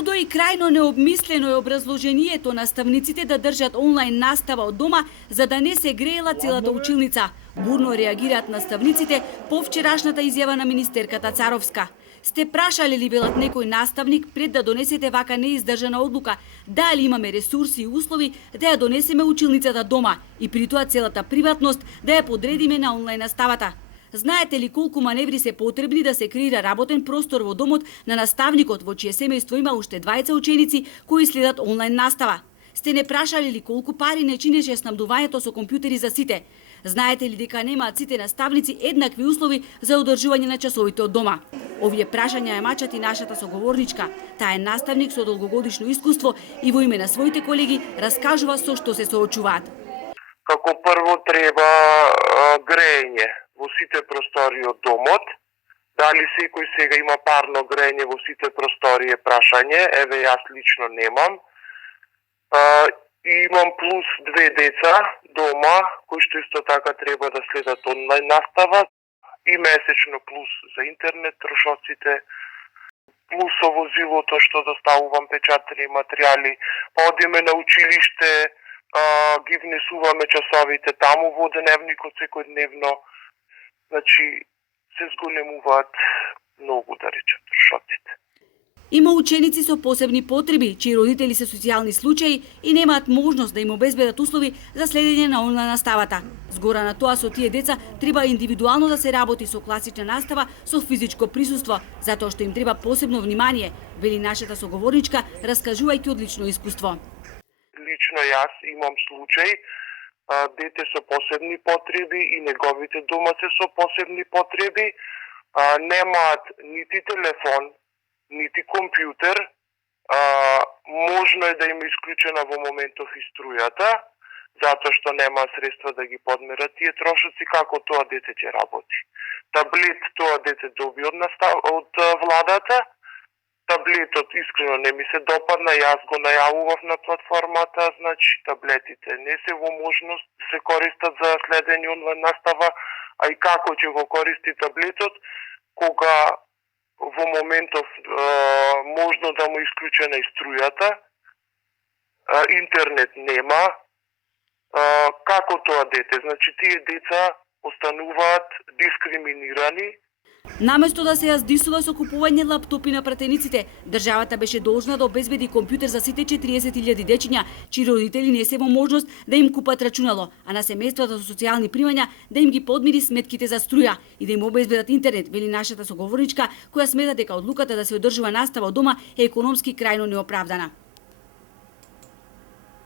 Sulудо и крајно необмислено е образложението наставниците да држат онлайн настава од дома за да не се греела целата училница. Бурно реагираат наставниците по вчерашната изјава на министерката Царовска. Сте прашале ли, велат некој наставник, пред да донесете вака неиздржана одлука, дали имаме ресурси и услови да ја донесеме училницата дома и при тоа целата приватност да ја подредиме на онлайн наставата? Знаете ли колку маневри се потребни да се креира работен простор во домот на наставникот во чие семејство има уште двајца ученици кои следат онлайн настава? Сте не прашале ли колку пари не чинеше снабдувањето со компјутери за сите? Знаете ли дека немаат сите наставници еднакви услови за одржување на часовите од дома? Овие прашања ја мачат и нашата соговорничка. Таа е наставник со долгогодишно искуство и во име на своите колеги раскажува со што се соочуваат. Како прво треба грејење во сите простори од домот. Дали секој сега има парно грејење во сите простори е прашање. Еве јас лично немам. Имам плюс 2 деца дома, кои што исто така треба да следат онлайн настава и месечно плюс за интернет трошоците, плюс со возилото што доставувам печатени материјали, па одиме на училиште, ги внесуваме часовите таму во дневникот секојдневно. Значи, се зголемуваат многу, да речем, трошоците. Има ученици со посебни потреби, чии родители се социјални случаи и немаат можност да им обезбедат услови за следење на онлайн наставата. Згора на тоа, со тие деца треба индивидуално да се работи со класична настава со физичко присуство, затоа што им треба посебно внимание, вели нашата соговорничка, раскажувајќи од лично искуство. Лично јас имам случај, дете со посебни потреби и неговите домаци со посебни потреби, немаат нити телефон, нити компјутер, можно е да им е исклучена во моментов и струјата, затоа што нема средства да ги подмерат тие трошоци, како тоа дете ќе работи. Таблет тоа дете доби од владата, таблетот искрено не ми се допадна, јас го најавував на платформата, значи таблетите не се во можност да се користат за следење онлайн настава, а и како ќе го користи таблетот, кога во моментов можно да му исклучена и струјата, интернет нема, како тоа дете? Значи, тие деца остануваат дискриминирани. Наместо да се ја здисува со купување лаптопи на пратениците, државата беше должна да обезбеди компјутер за сите 40.000 дечиња, чии родители не се во можност да им купат рачунало, а на семејствата со социјални примања да им ги подмири сметките за струја и да им обезбедат интернет, вели нашата соговорничка, која смета дека одлуката да се одржува настава од дома е економски крајно неоправдана.